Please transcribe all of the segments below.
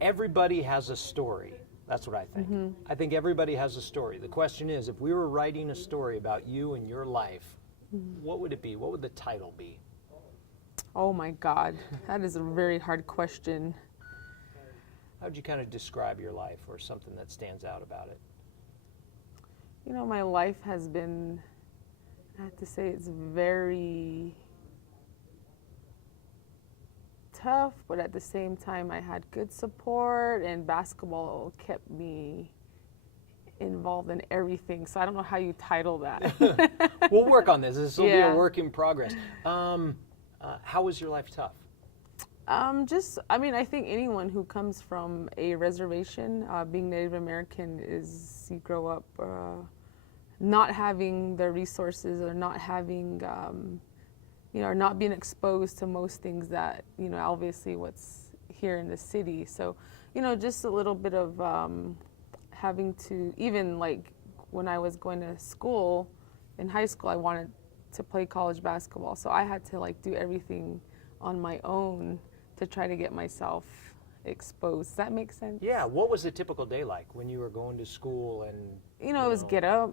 everybody has a story. That's what I think. I think everybody has a story. The question is, if we were writing a story about you and your life, what would it be? What would the title be? Oh my God, that is a very hard question. How would you kind of describe your life or something that stands out about it? You know, my life has been, I have to say, it's very tough, but at the same time, I had good support, and basketball kept me involved in everything. So I don't know how you title that. We'll work on this. This will be Yeah. a work in progress. How was your life tough? I think anyone who comes from a reservation, being Native American, is you grow up not having the resources or not having, or not being exposed to most things that, obviously what's here in the city. So, just a little bit of having to, even like when I was going to school, in high school, I wanted to play college basketball. So I had to like do everything on my own to try to get myself exposed. Does that make sense? Yeah. What was a typical day like when you were going to school and? It was get up,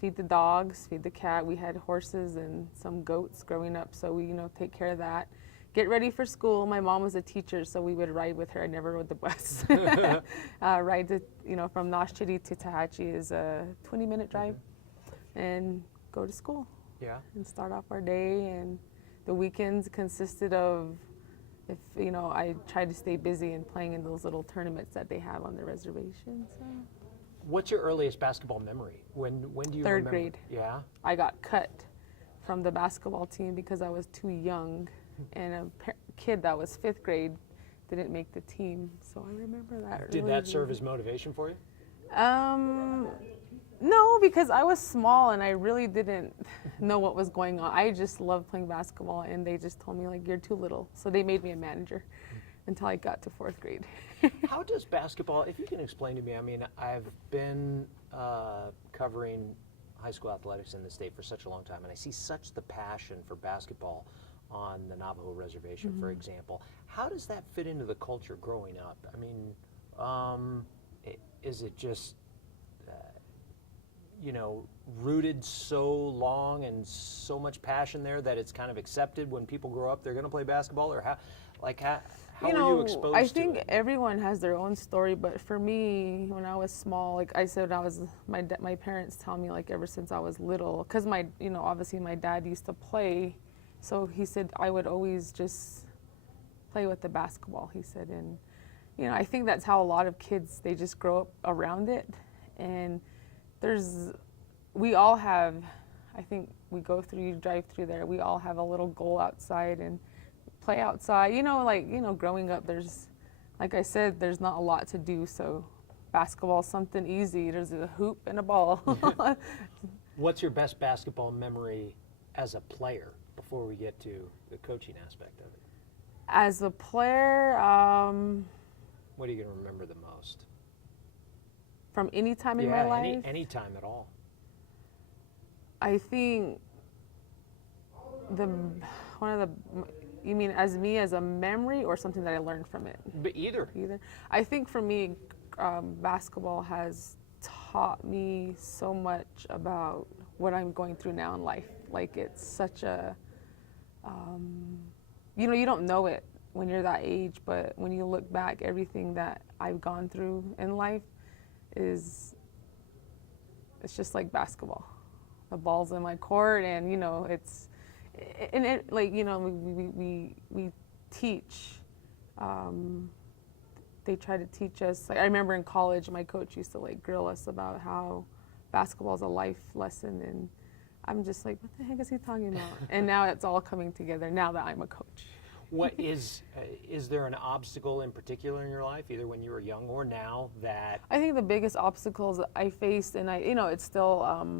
feed the dogs, feed the cat. We had horses and some goats growing up, so we, take care of that. Get ready for school. My mom was a teacher, so we would ride with her. I never rode the bus. Ride to, from Naschetti to Tahatchee is a 20-minute drive, and go to school. Yeah. And start off our day, and the weekends consisted of, if I tried to stay busy and playing in those little tournaments that they have on the reservation. So. What's your earliest basketball memory? When do you Third remember? grade. Yeah. I got cut from the basketball team because I was too young, and a kid that was 5th grade didn't make the team. So I remember that. Did that serve as motivation for you? No, because I was small and I really didn't know what was going on. I just loved playing basketball, and they just told me, like, you're too little. So they made me a manager until I got to 4th grade. How does basketball, if you can explain to me, I mean, I've been covering high school athletics in the state for such a long time, and I see such the passion for basketball on the Navajo reservation, for example. How does that fit into the culture growing up? I mean, is it just rooted so long and so much passion there that it's kind of accepted when people grow up they're going to play basketball, or how are you exposed to it? I think everyone has their own story, but for me, when I was small, like I said, my parents tell me, like, ever since I was little, because obviously my dad used to play, so he said I would always just play with the basketball, he said. And I think that's how a lot of kids, they just grow up around it. And we all have, I think we you drive through there, we all have a little goal outside and play outside. Growing up, like I said, there's not a lot to do, so basketball is something easy. There's a hoop and a ball. What's your best basketball memory as a player before we get to the coaching aspect of it? As a player, what are you going to remember the most? From any time in my life? Any time at all. I think you mean as me as a memory or something that I learned from it? But either. I think for me, basketball has taught me so much about what I'm going through now in life. Like, it's such a, you don't know it when you're that age, but when you look back, everything that I've gone through in life it's just like basketball. The ball's in my court, and we teach. They try to teach us. Like, I remember in college, my coach used to grill us about how basketball is a life lesson, and I'm just like, what the heck is he talking about? And now it's all coming together now that I'm a coach. What is there an obstacle in particular in your life, either when you were young or now, that? I think the biggest obstacles I faced, and it still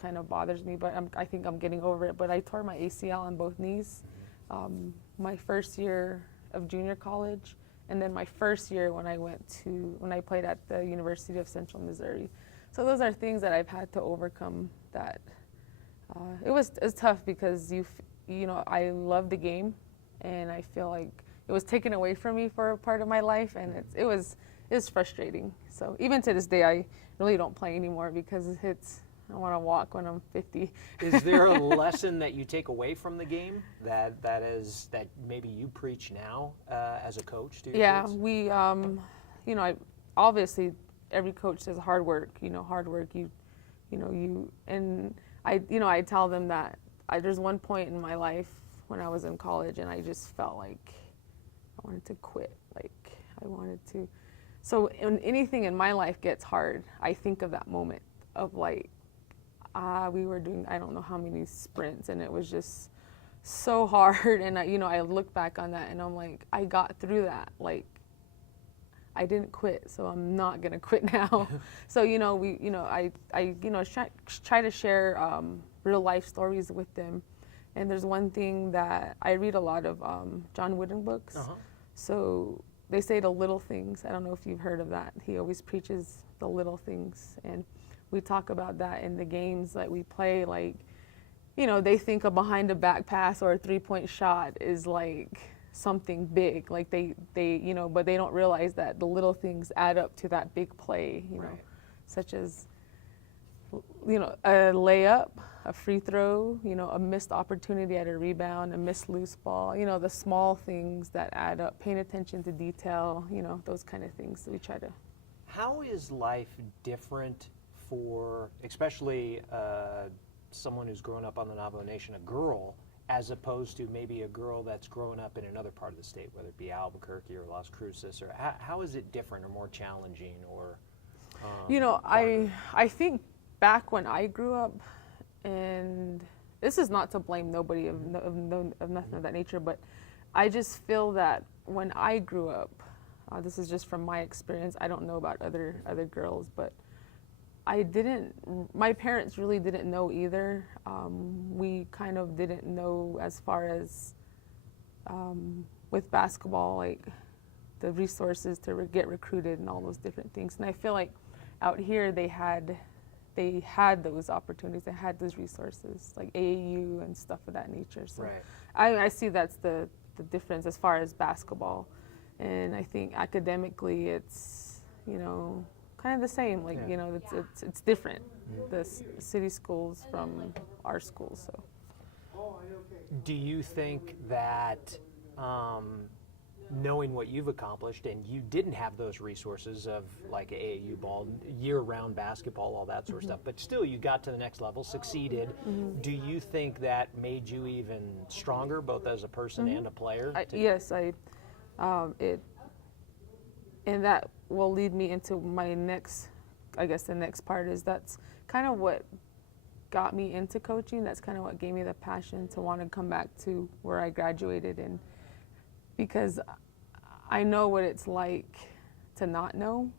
kind of bothers me, but I think I'm getting over it. But I tore my ACL on both knees, my first year of junior college, and then my first year when I played at the University of Central Missouri. So those are things that I've had to overcome. That it was tough because I love the game. And I feel like it was taken away from me for a part of my life, and it was frustrating. So even to this day, I really don't play anymore because I want to walk when I'm 50. Is there a lesson that you take away from the game that maybe you preach now as a coach to your kids? We, obviously every coach says hard work. Hard work. I tell them that there's one point in my life when I was in college and I just felt like I wanted to quit. Like I wanted to. So when anything in my life gets hard, I think of that moment of like, we were doing I don't know how many sprints and it was just so hard. And I look back on that and I'm like, I got through that. Like I didn't quit, so I'm not gonna quit now. So I try to share real life stories with them. And there's one thing that I read a lot of John Wooden books. Uh-huh. So they say the little things. I don't know if you've heard of that. He always preaches the little things, and we talk about that in the games that we play. Like, they think a behind the back pass or a 3-point shot is like something big. Like they but they don't realize that the little things add up to that big play. Right. Such as a layup, a free throw, a missed opportunity at a rebound, a missed loose ball, the small things that add up, paying attention to detail, those kind of things that we try to. How is life different for, especially someone who's grown up on the Navajo Nation, a girl, as opposed to maybe a girl that's grown up in another part of the state, whether it be Albuquerque or Las Cruces, or how is it different or more challenging or? I think back when I grew up, and this is not to blame nobody of nothing of that nature, but I just feel that when I grew up, this is just from my experience, I don't know about other girls, but my parents really didn't know either. We kind of didn't know as far as with basketball, like the resources to get recruited and all those different things. And I feel like out here they had those opportunities, they had those resources, like AAU and stuff of that nature. So Right. I see that's the difference as far as basketball. And I think academically it's, kind of the same. Like, Yeah. it's different, the city schools from our schools. So. Do you think that knowing what you've accomplished, and you didn't have those resources of like AAU ball, year-round basketball, all that sort of stuff, but still you got to the next level, succeeded. Do you think that made you even stronger, both as a person and a player? Yes, and that will lead me into my next, I guess the next part is that's kind of what got me into coaching. That's kind of what gave me the passion to want to come back to where I graduated, and because I know what it's like to not know,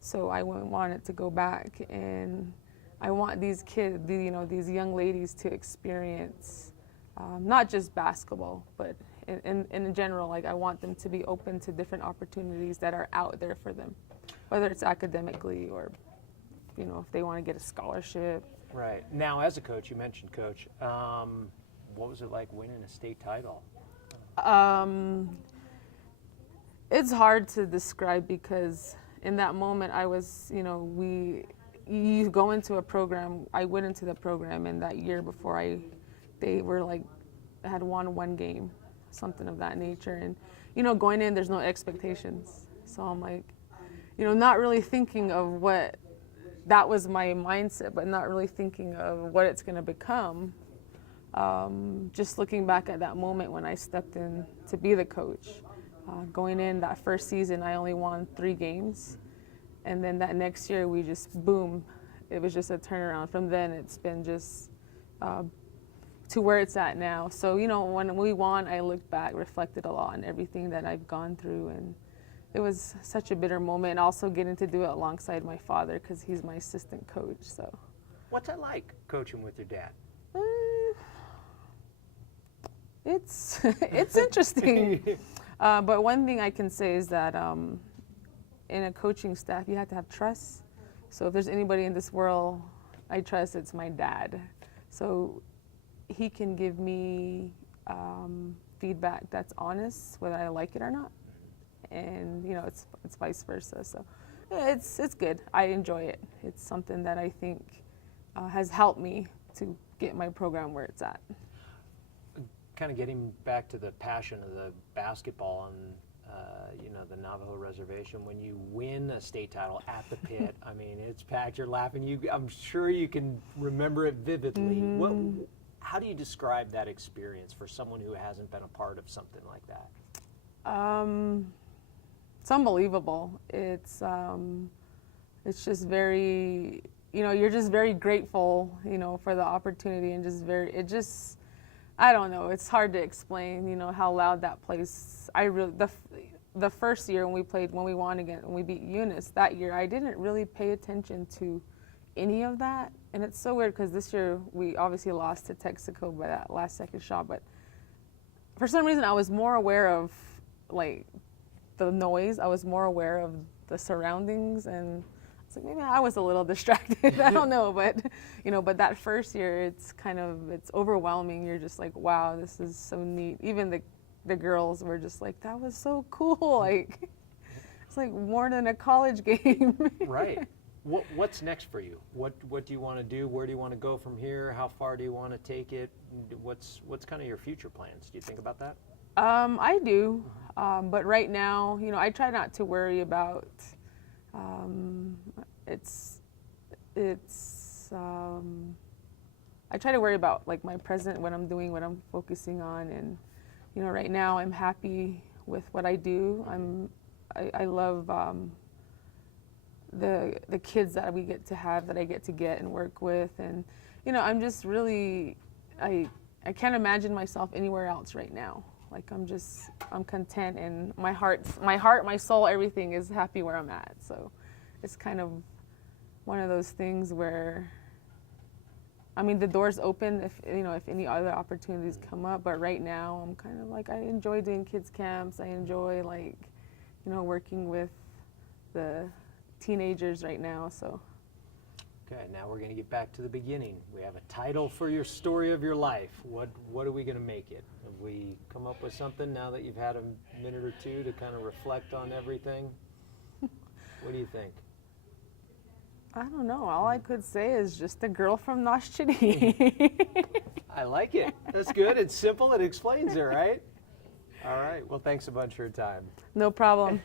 so I wanted to go back, and I want these kids, these young ladies to experience not just basketball, but in general, like I want them to be open to different opportunities that are out there for them, whether it's academically or, if they want to get a scholarship. Right. Now, as a coach, you mentioned coach, what was it like winning a state title? It's hard to describe because in that moment I was, you go into a program, I went into the program and that year before they were like, I had won one game, something of that nature. And, going in, there's no expectations. So I'm like, not really thinking of that was my mindset, but not really thinking of what it's going to become. Just looking back at that moment when I stepped in to be the coach, going in that first season, I only won 3 games. And then that next year, we just, boom, it was just a turnaround. From then, it's been just to where it's at now. So, when we won, I looked back, reflected a lot on everything that I've gone through. And it was such a bitter moment. And also getting to do it alongside my father because he's my assistant coach. So, what's that like, coaching with your dad? It's interesting. But one thing I can say is that in a coaching staff, you have to have trust. So if there's anybody in this world I trust, it's my dad. So he can give me feedback that's honest, whether I like it or not. And it's vice versa. So yeah, it's good. I enjoy it. It's something that I think has helped me to get my program where it's at. Kind of getting back to the passion of the basketball on the Navajo reservation, when you win a state title at the pit, I mean, it's packed, you're laughing, I'm sure you can remember it vividly. How do you describe that experience for someone who hasn't been a part of something like that? It's unbelievable. It's just very, you're just very grateful, for the opportunity, and I don't know, it's hard to explain, how loud that place. The first year when we won again, when we beat Eunice that year, I didn't really pay attention to any of that. And it's so weird because this year we obviously lost to Texaco by that last second shot, but for some reason I was more aware of like the noise. I was more aware of the surroundings, and it's like maybe I was a little distracted. I don't know, but but that first year it's overwhelming. You're just like, wow, this is so neat. Even the girls were just like, that was so cool. Like it's like more than a college game. Right. What's next for you? What do you want to do? Where do you want to go from here? How far do you want to take it? What's kind of your future plans? Do you think about that? I do, but right now, I try not to worry about. I try to worry about like my present, what I'm doing, what I'm focusing on, and right now I'm happy with what I do. I love the kids that we get to have, that I get to get and work with, and I'm just really I can't imagine myself anywhere else right now. Like I'm content, and my heart, my soul, everything is happy where I'm at. So it's kind of one of those things where, I mean, the door's open if any other opportunities come up, but right now I'm kind of like, I enjoy doing kids camps. I enjoy working with the teenagers right now. So okay, now we're going to get back to the beginning. We have a title for your story of your life. What are we going to make it? Have we come up with something now that you've had a minute or two to kind of reflect on everything? What do you think? I don't know. All I could say is just a girl from Naschetti. I like it. That's good. It's simple. It explains it, right? All right. Well, thanks a bunch for your time. No problem.